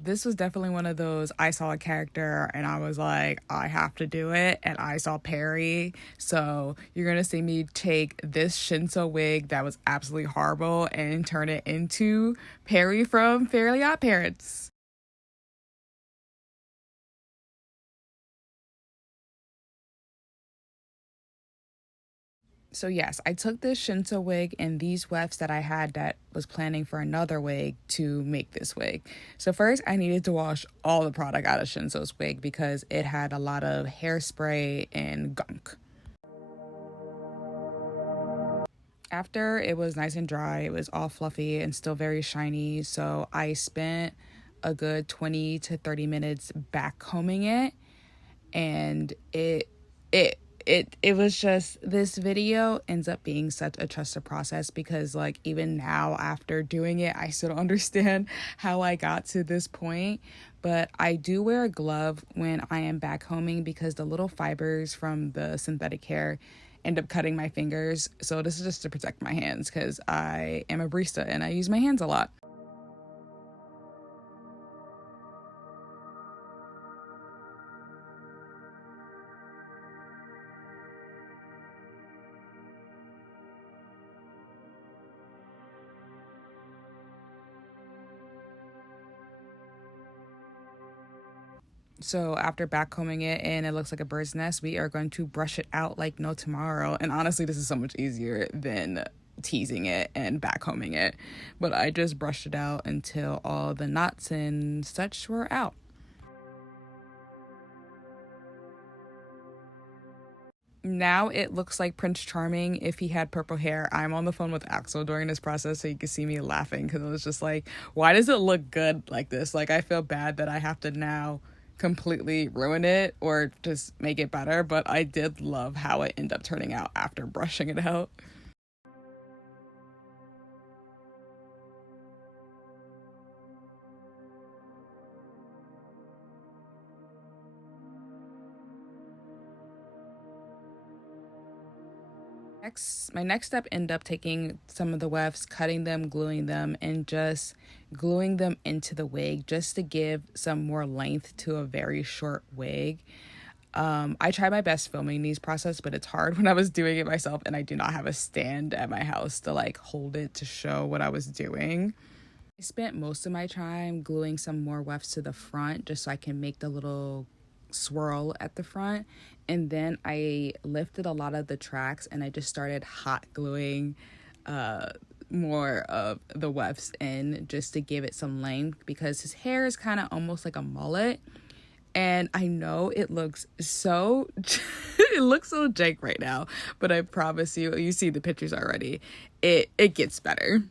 this was definitely one of those, I saw a character and I was like, I have to do it. And I saw Peri. So you're going to see me take this Shinso wig that was absolutely horrible and turn it into Peri from Fairly Odd Parents. So yes, I took this Shinto wig and these wefts that I had that was planning for another wig to make this wig. So first I needed to wash all the product out of Shinto's wig because it had a lot of hairspray and gunk. After it was nice and dry, it was all fluffy and still very shiny. So I spent a good 20 to 30 minutes back combing it, and it it was just, this video ends up being such a trusted process because like even now after doing it I still don't understand how I got to this point. But I do wear a glove when I am back homing because the little fibers from the synthetic hair end up cutting my fingers. So this is just to protect my hands because I am a barista and I use my hands a lot. So after backcombing it and it looks like a bird's nest, we are going to brush it out like no tomorrow. And honestly, this is so much easier than teasing it and backcombing it. But I just brushed it out until all the knots and such were out. Now it looks like Prince Charming if he had purple hair. I'm on the phone with Axel during this process so you can see me laughing because it was just like, why does it look good like this? Like I feel bad that I have to now completely ruin it or just make it better, but I did love how it ended up turning out after brushing it out. My next step ended up taking some of the wefts, cutting them, gluing them, and just gluing them into the wig just to give some more length to a very short wig. I try my best filming these process, but it's hard when I was doing it myself and I do not have a stand at my house to like hold it to show what I was doing. I spent most of my time gluing some more wefts to the front just so I can make the little swirl at the front. And then I lifted a lot of the tracks and I just started hot gluing more of the wefts in just to give it some length because his hair is kind of almost like a mullet. And I know it looks so it looks so jank right now, but I promise you, you see the pictures already. It gets better.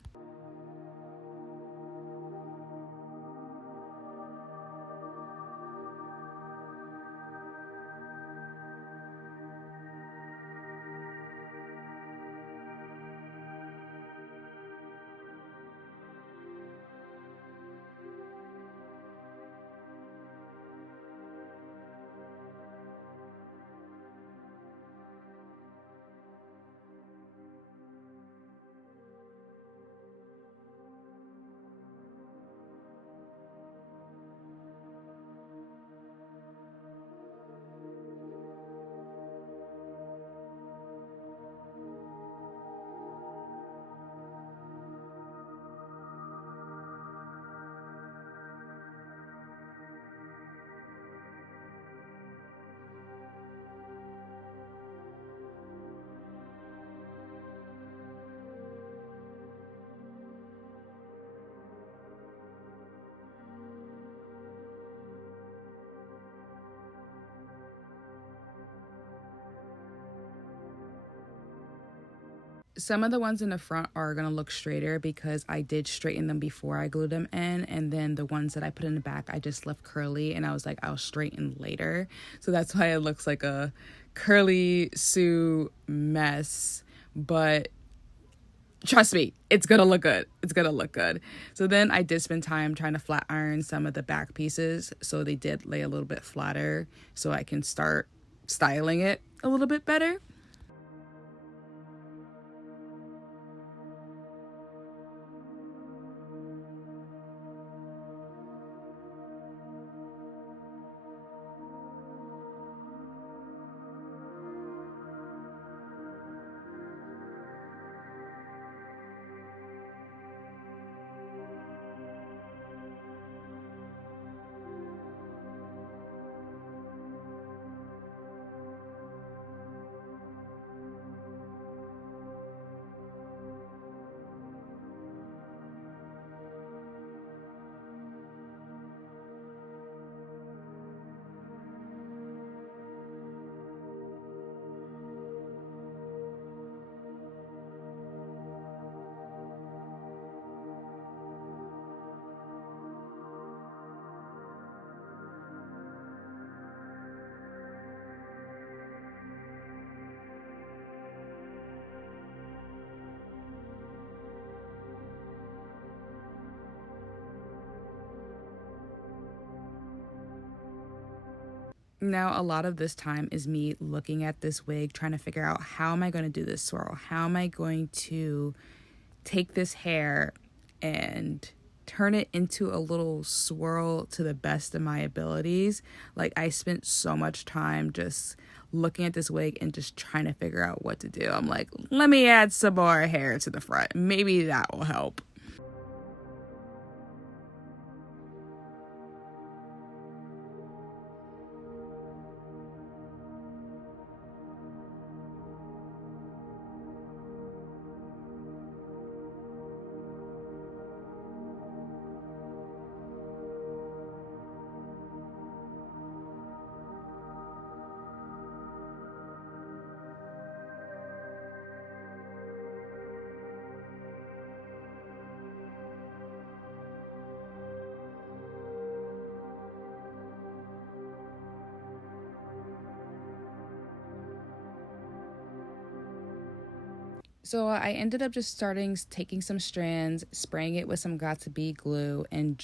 Some of the ones in the front are going to look straighter because I did straighten them before I glued them in. And then the ones that I put in the back, I just left curly and I was like, I'll straighten later. So that's why it looks like a curly Sue mess. But trust me, it's going to look good. It's going to look good. So then I did spend time trying to flat iron some of the back pieces. So they did lay a little bit flatter so I can start styling it a little bit better. Now, a lot of this time is me looking at this wig, trying to figure out how am I going to do this swirl? How am I going to take this hair and turn it into a little swirl to the best of my abilities? Like, I spent so much time just looking at this wig and just trying to figure out what to do. I'm like, let me add some more hair to the front. Maybe that will help. So I ended up just taking some strands, spraying it with some got to be glue, and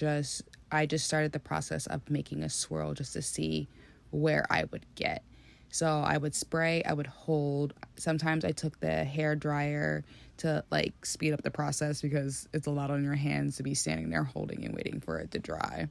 I just started the process of making a swirl just to see where I would get. So I would spray, I would hold. Sometimes I took the hair dryer to like speed up the process because it's a lot on your hands to be standing there holding and waiting for it to dry.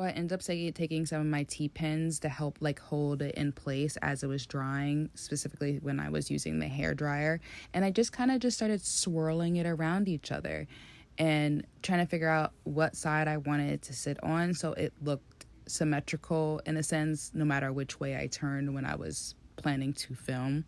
So I ended up taking some of my T-pins to help like hold it in place as it was drying, specifically when I was using the hair dryer. And I just kind of just started swirling it around each other and trying to figure out what side I wanted it to sit on so it looked symmetrical in a sense, no matter which way I turned when I was planning to film.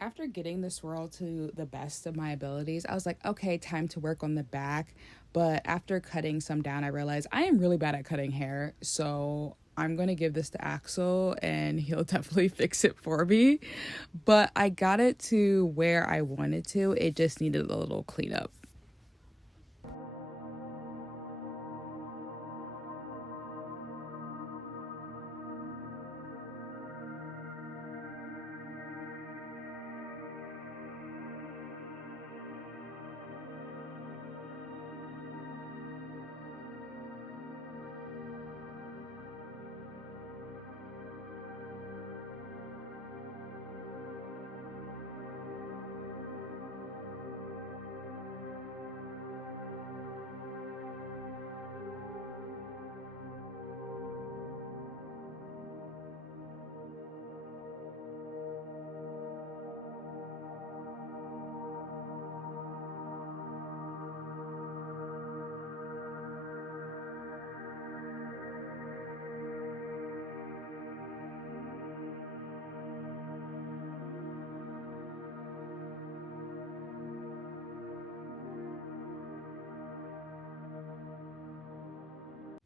After getting the swirl to the best of my abilities, I was like, okay, time to work on the back. But after cutting some down, I realized I am really bad at cutting hair. So I'm going to give this to Axel and he'll definitely fix it for me. But I got it to where I wanted to. It just needed a little cleanup.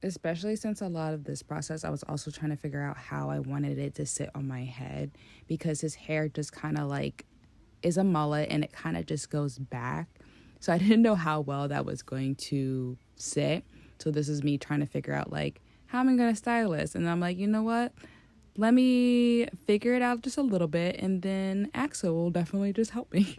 Especially since a lot of this process, I was also trying to figure out how I wanted it to sit on my head because his hair just kind of like is a mullet and it kind of just goes back. So I didn't know how well that was going to sit. So this is me trying to figure out like how am I going to style this? And I'm like, you know what? Let me figure it out just a little bit and then Axel will definitely just help me.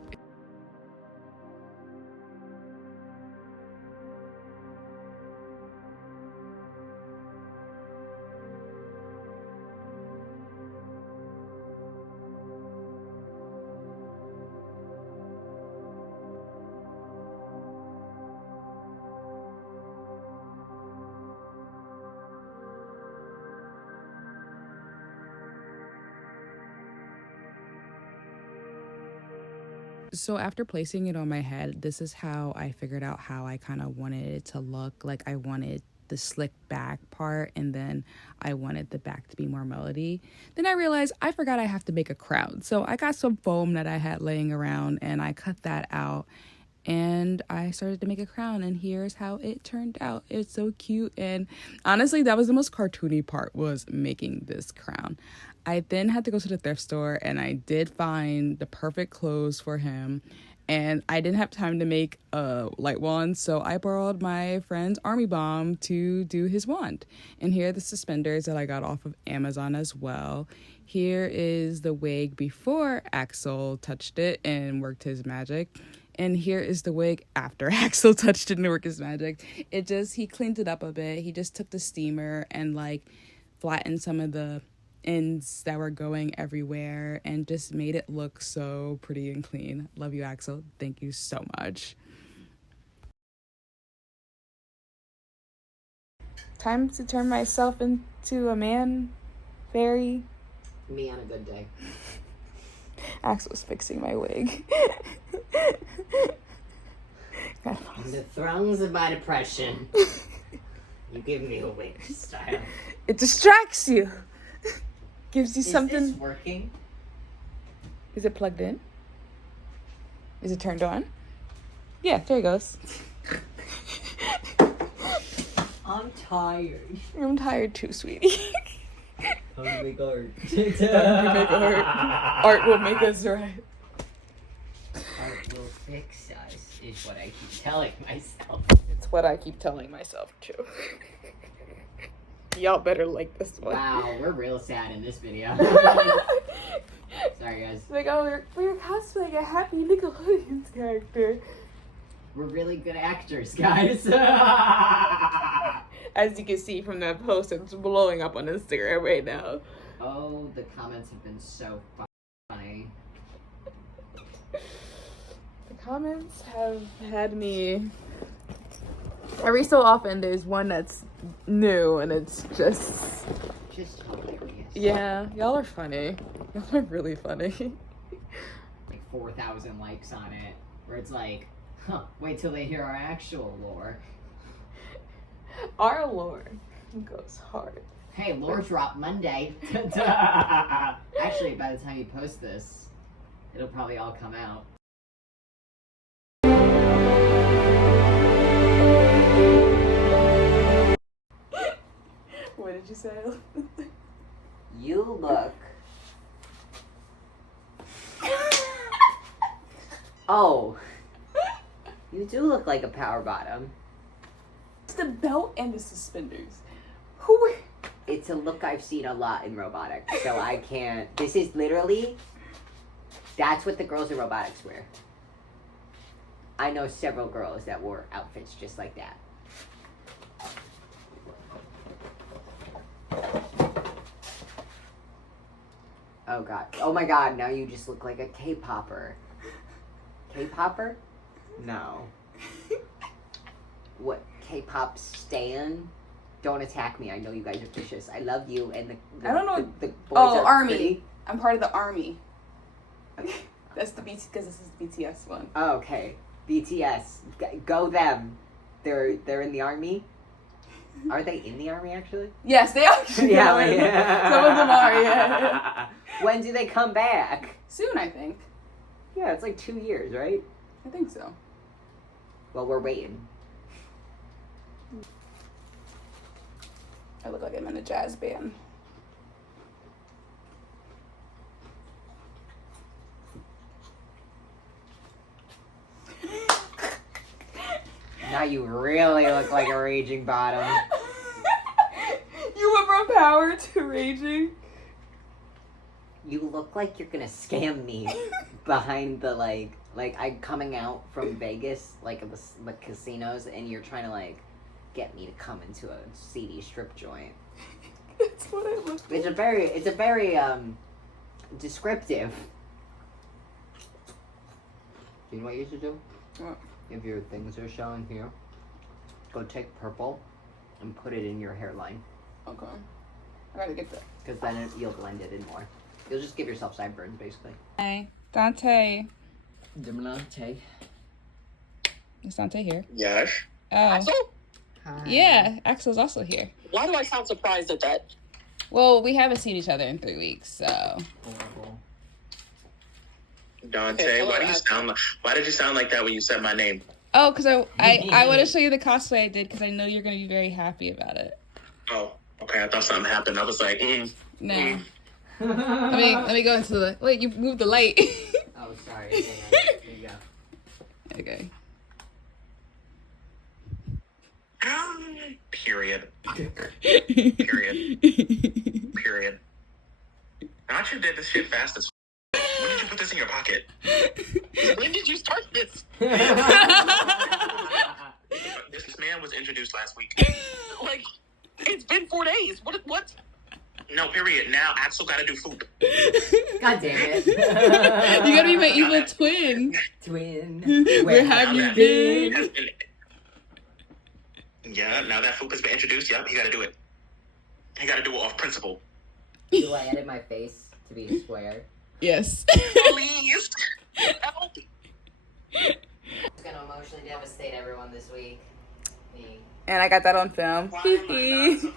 So after placing it on my head, this is how I figured out how I kind of wanted it to look. Like I wanted the slick back part and then I wanted the back to be more melody. Then I realized I forgot I have to make a crown. So I got some foam that I had laying around and I cut that out and I started to make a crown and here's how it turned out. It's so cute and honestly that was the most cartoony part was making this crown. I then had to go to the thrift store and I did find the perfect clothes for him and I didn't have time to make a light wand, so I borrowed my friend's army bomb to do his wand. And here are the suspenders that I got off of Amazon as well. Here is the wig before Axel touched it and worked his magic. And here is the wig after Axel touched it and worked his magic. He cleaned it up a bit. He just took the steamer and like flattened some of the ends that were going everywhere and just made it look so pretty and clean. Love you, Axel. Thank you so much. Time to turn myself into a man. Very. Me on a good day. Axel's fixing my wig. The thrones of my depression. You give me a wig style. It distracts you. Gives you something. Is this working? Is it plugged in? Is it turned on? Yeah, there it goes. I'm tired. I'm tired too, sweetie. Time to make art. Time to make art. Art will make us right. Art will fix us, is what I keep telling myself. It's what I keep telling myself, too. Y'all better like this one. Wow, we're real sad in this video. Sorry, guys. Like, oh, we're cosplaying a happy Nickelodeon character. We're really good actors, guys. As you can see from that post, it's blowing up on Instagram right now. Oh, the comments have been so funny. The comments have had me... Every so often, there's one that's new, and it's just hilarious. Yeah, y'all are funny. Y'all are really funny. Like 4,000 likes on it, where it's like, huh, wait till they hear our actual lore. Our lore goes hard. Hey, lore drop Monday. Actually, by the time you post this, it'll probably all come out. What did you say? You look... Oh. You do look like a power bottom. It's the belt and the suspenders. Who? It's a look I've seen a lot in robotics, so I can't... This is literally... That's what the girls in robotics wear. I know several girls that wore outfits just like that. Oh god. Oh my god, now you just look like a K-popper. K-popper? No. What, K-pop stan? Don't attack me, I know you guys are vicious. I love you, and I don't know. The boys are Army. Pretty. I'm part of the Army. That's the BTS, because this is the BTS one. Oh, okay. BTS. Go them. They're in the Army? Are they in the Army, actually? Yes, they are. Yeah. Some of them are, yeah. When do they come back? Soon, I think. Yeah, it's like 2 years, right? I think so. Well, we're waiting. I look like I'm in a jazz band. Now you really look like a raging bottom. You went from power to raging. You look like you're gonna scam me behind the like I'm coming out from Vegas, like the casinos, and you're trying to like get me to come into a seedy strip joint. That's what I look like. It's a very descriptive. You know what you should do? What? If your things are showing here, go take purple and put it in your hairline. Okay. I gotta get that. Because then you'll blend it in more. You'll just give yourself sideburns, basically. Hey, Dante. Dante. Is Dante here? Yes. Oh. Axel? Hi. Yeah, Axel's also here. Why do I sound surprised at that? Well, we haven't seen each other in 3 weeks, so. Horrible. Dante, Okay, why did you sound like that when you said my name? Oh, because I want to show you the cosplay I did because I know you're going to be very happy about it. Oh, okay. I thought something happened. I was like, No. Let me go into the... Wait, you moved the light. Oh, sorry. There you go. Okay. Period. Period. Period. Not you did this shit fast as when did you put this in your pocket? When did you start this? This man was introduced last week. Like, it's been 4 days. What? No, period. Now Axel gotta do food. God damn it. You gotta be my evil twin. Twin. Where have you been? Yeah, now that Foop has been introduced, yep, he gotta do it. He gotta do it off principle. Do I edit my face to be a square? Yes. Please. Help. I'm gonna emotionally devastate everyone this week. Me. And I got that on film. Why am I not surprised?